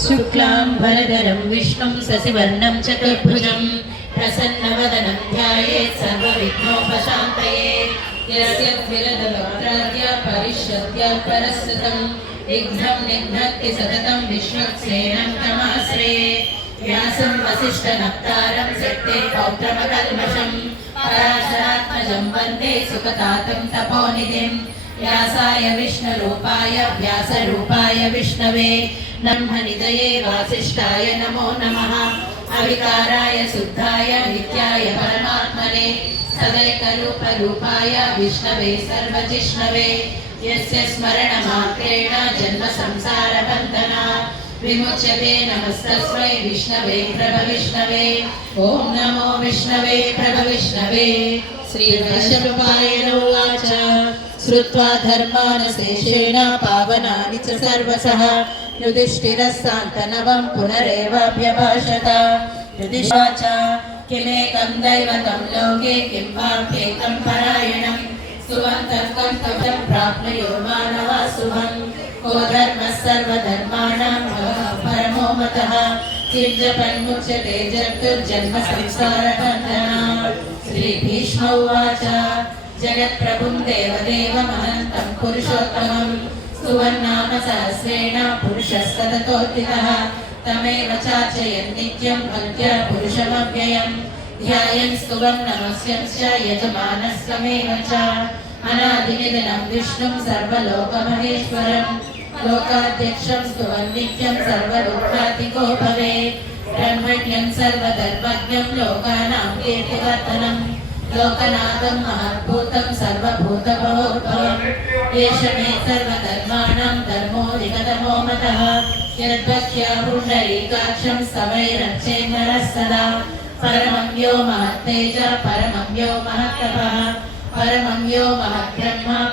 शुक्लांबरधरं विष्णुं शशिवर्णं चतुर्भुजं प्रसन्नवदनं ध्यायेत् सर्वविघ्नोपशान्तये। यस्य द्विरदवक्त्राद्य परिष्यत्य परस्थितं विघ्नं निघ्नत्ति सततं विष्णुसेनं तमाश्रये। व्यासं वसिष्ठनप्तारं शक्ते पौत्रमकल्मषं पराशरात्मजं वन्दे सुखतातं तपोनिधिं। व्यासाय विष्णुरूपाय व्यासरूपाय विष्णवे ब्रह्मनिधये वासिष्ठाय नमो नमः। अविकाराय शुद्धाय नित्याय परमात्मने सदैकरूपरूपाय विष्णवे सर्वजिष्णवे। यस्य स्मरणमात्रेण जन्म संसारबन्धना विमुच्यते। नमस्तस्मै विष्णवे प्रभविष्णवे। ॐ नमो विष्णवे प्रभविष्णवे। श्रीवैष्णवाय उवाच श्रुत्वा धर्मानशेषेण पावनानि च सर्वशः युधिष्ठिरस्सान्तनवं पुनरेवाभ्यभाषत। युधिष्ठिरोवाच किमेकं दैवतं लोके किं वाप्येकं परायणं सुवन्तः कर्तव्यं प्राप्नुयो मानवाः शुभम्। को धर्मः सर्वधर्माणां परमो मतः किं जपन्मुच्यते जन्तुर्जन्म संसारबन्धनात्। श्रीभीष्म उवाच जगत्प्रभुं देवदेवमनन्तं पुरुषोत्तमं स्तुवन्नाम सहस्रेण पुरुषः सततोत्थितः। तमेव चार्चयन् नित्यं भक्त्या पुरुषमव्ययम् ध्यायन् स्तुवन् नमस्यं च यजमानः स्वमेव च। अनादिनिधनं विष्णुं सर्वलोकमहेश्वरं लोकाध्यक्षं स्तुवन् नित्यं सर्वदुःखातिको भवेत्। ब्रह्मण्यं सर्वधर्मज्ञं लोकानां कीर्तिवर्धनं लोकनाथं महद्भूतं सर्वभूतभवोद्भवम्। एष मे सर्वधर्माणां धर्मोऽधिगतमो मतः यद्भक्त्या पुण्डरीकाक्षं स्तवैरर्चेन्नरः सदा। परमं यो महत्तेज परमं यो महत्तपः परमं यो महद्ब्रह्म